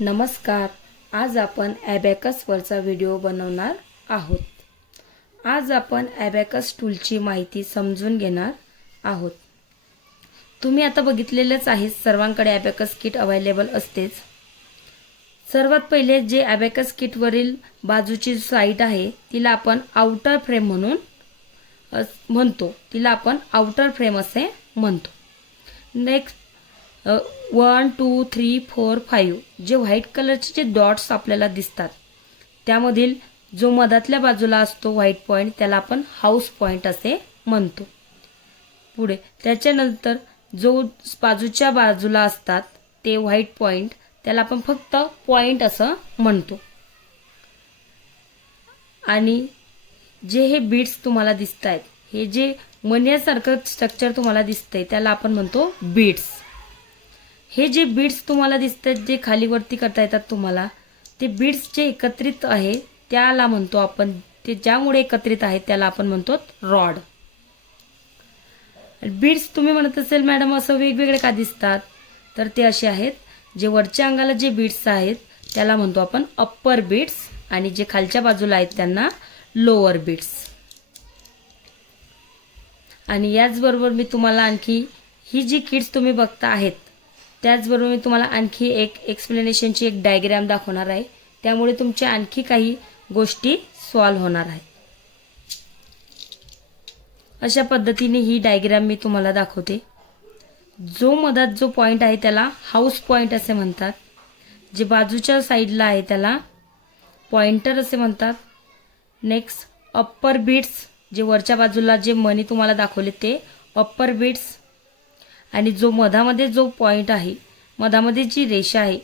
नमस्कार. आज आपण ॲबॅकसवरचा व्हिडिओ बनवणार आहोत. आज आपण ॲबॅकस टूलची माहिती समजून घेणार आहोत. तुम्ही आता बघितलेलंच आहे, सर्वांकडे ॲबॅकस किट अवेलेबल असतेच. सर्वात पहिले जे ॲबॅकस किटवरील बाजूची साईड आहे तिला आपण आउटर फ्रेम म्हणून म्हणतो. तिला आपण आउटर फ्रेम असे म्हणतो. नेक्स्ट 1 2 3 4 5 जे व्हाईट कलरचे जे डॉट्स आपल्याला दिसतात त्यामधील जो मधातल्या बाजूला असतो व्हाईट पॉइंट त्याला आपण हाऊस पॉइंट असे म्हणतो. पुढे त्याच्यानंतर जो बाजूच्या बाजूला असतात ते व्हाईट पॉइंट त्याला आपण फक्त पॉइंट असं म्हणतो. आणि जे हे बीड्स तुम्हाला दिसत आहेत, हे जे मण्यासारखं स्ट्रक्चर तुम्हाला दिसतंय त्याला आपण म्हणतो बीड्स. हे जे बीड्स तुम्हाला दिसतात जे खाली वरती करता येतात तुम्हाला, ते बीड्स जे एकत्रित आहे त्याला म्हणतो आपण, ते ज्यामुळे एकत्रित आहे त्याला आपण म्हणतो रॉड. बीड्स तुम्ही म्हणत असेल मॅडम असं वेगवेगळे का दिसतात, तर ते असे आहेत. जे वरच्या अंगाला जे बीड्स आहेत त्याला म्हणतो आपण अप्पर बीड्स आणि जे खालच्या बाजूला आहेत त्यांना लोअर बीड्स. आणि याचबरोबर मी तुम्हाला आणखी ही जी किट्स तुम्ही बघता आहेत त्याचबरोबर मी तुम्हाला आणखी एक एक्सप्लेनेशनची एक डायग्राम दाखवणार आहे. त्यामुळे तुमच्या आणखी काही गोष्टी सॉल्व्ह होणार आहेत. अशा पद्धतीने ही डायग्राम मी तुम्हाला दाखवते. जो मधात जो पॉइंट आहे त्याला हाऊस पॉइंट असे म्हणतात. जे बाजूच्या साईडला आहे त्याला पॉइंटर असे म्हणतात. नेक्स्ट अप्पर बीड्स, जे वरच्या बाजूला जे मणी तुम्हाला दाखवले ते अप्पर बीड्स. आणि जो मधामध्ये जो पॉइंट आहे, मधामध्ये जी रेषा आहे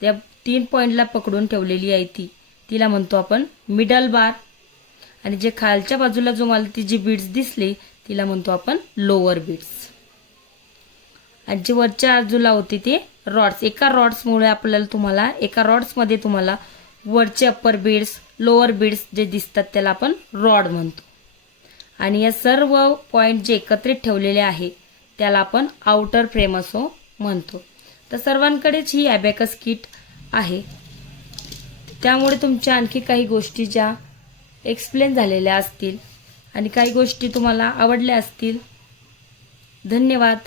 त्या 3 पॉइंटला पकडून ठेवलेली आहे तिला म्हणतो आपण मिडल बार. आणि जे खालच्या बाजूला जो मला ती जी बीड्स दिसली तिला म्हणतो आपण लोअर बीड्स. आणि जे वरच्या बाजूला होते ते रॉड्स. एका रॉड्समुळे आपल्याला तुम्हाला एका रॉड्समध्ये तुम्हाला वरचे अप्पर बीड्स लोअर बीड्स जे दिसतात त्याला आपण रॉड म्हणतो. आणि या सर्व पॉइंट जे एकत्रित ठेवलेले आहे त्याला आपण आउटर फ्रेम असं म्हणतो. तर सर्वांकडेच ही ॲबॅकस किट आहे. त्यामुळे तुमच्या आणखी काही गोष्टी ज्या एक्सप्लेन झालेल्या असतील आणि काही गोष्टी तुम्हाला आवडल्या असतील. धन्यवाद.